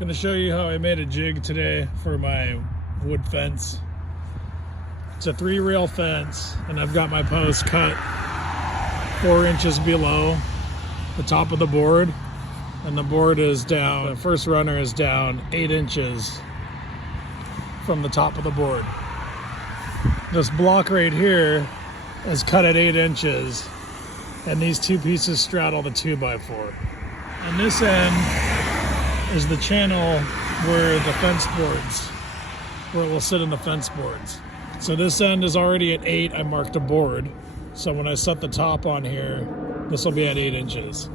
Going to show you how I made a jig today for my wood fence. It's a 3-rail fence, and I've got my post cut 4 inches below the top of the board, and the board is down, the first runner is down 8 inches from the top of the board. This block right here is cut at 8 inches, and these two pieces straddle the 2x4. And this end is the channel where the fence boards, where it will sit in the fence boards. So this end is already at 8. I marked a board. So when I set the top on here, this will be at 8 inches.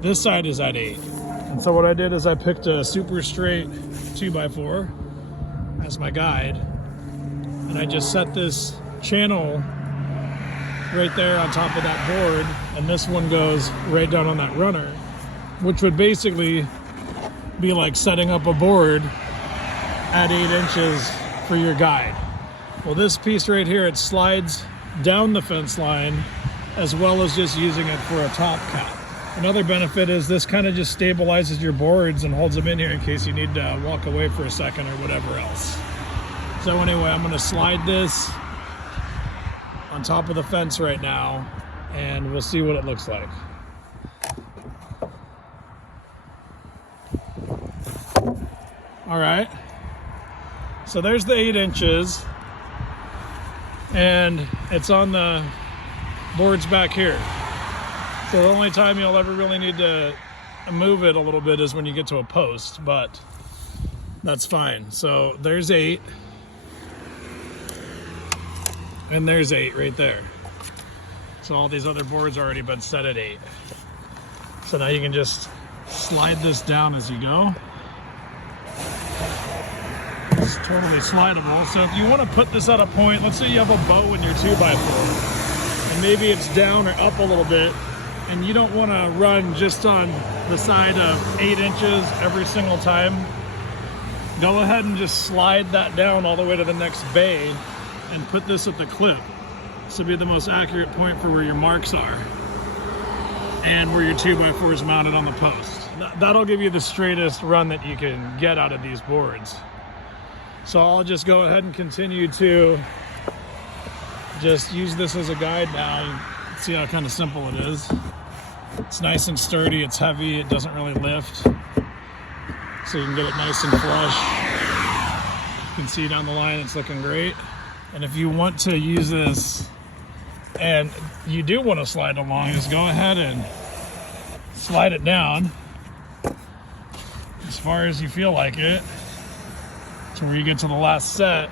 This side is at 8. And so what I did is I picked a super straight 2x4 as my guide. And I just set this channel right there on top of that board. And this one goes right down on that runner, which would basically be like setting up a board at 8 inches for your guide. Well, this piece right here, it slides down the fence line as well as just using it for a top cap. Another benefit is this kind of just stabilizes your boards and holds them in here in case you need to walk away for a second or whatever else. So anyway, I'm going to slide this on top of the fence right now, and we'll see what it looks like. All right, so there's the 8 inches, and it's on the boards back here. So the only time you'll ever really need to move it a little bit is when you get to a post, but that's fine. So there's 8, and there's 8 right there. So all these other boards already been set at 8. So now you can just slide this down as you go. It's totally slidable. So if you want to put this at a point, let's say you have a bow in your 2x4, and maybe it's down or up a little bit, and you don't want to run just on the side of 8 inches every single time, go ahead and just slide that down all the way to the next bay and put this at the clip. This will be the most accurate point for where your marks are and where your 2x4 is mounted on the post. That'll give you the straightest run that you can get out of these boards. So I'll just go ahead and continue to just use this as a guide now. See how kind of simple it is. It's nice and sturdy, it's heavy, it doesn't really lift. So you can get it nice and flush. You can see down the line it's looking great. And if you want to use this and you do want to slide along, just go ahead and slide it down as far as you feel like it, to where you get to the last set.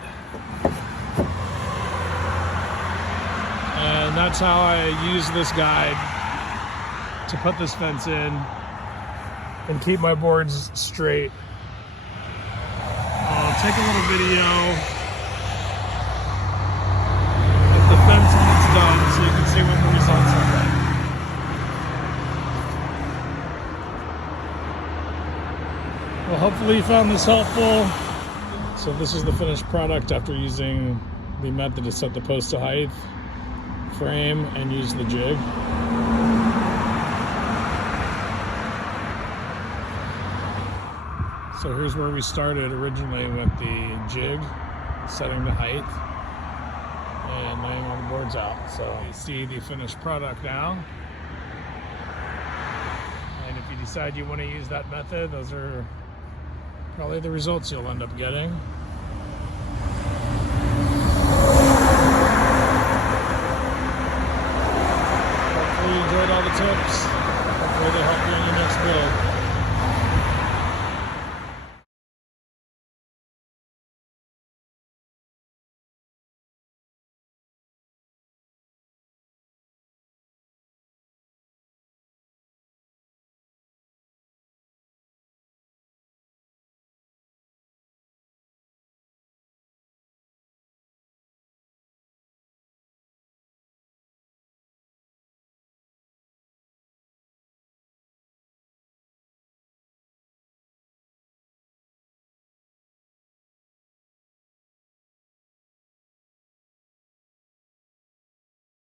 And that's how I use this guide to put this fence in and keep my boards straight. I'll take a little video of the fence when it's done so you can see what the results are like. Well, hopefully you found this helpful. So this is the finished product after using the method to set the post to height, frame, and use the jig. So here's where we started originally with the jig, setting the height, and laying all the boards out. So you see the finished product now. And if you decide you want to use that method, those are probably the results you'll end up getting. Hopefully you enjoyed all the tips.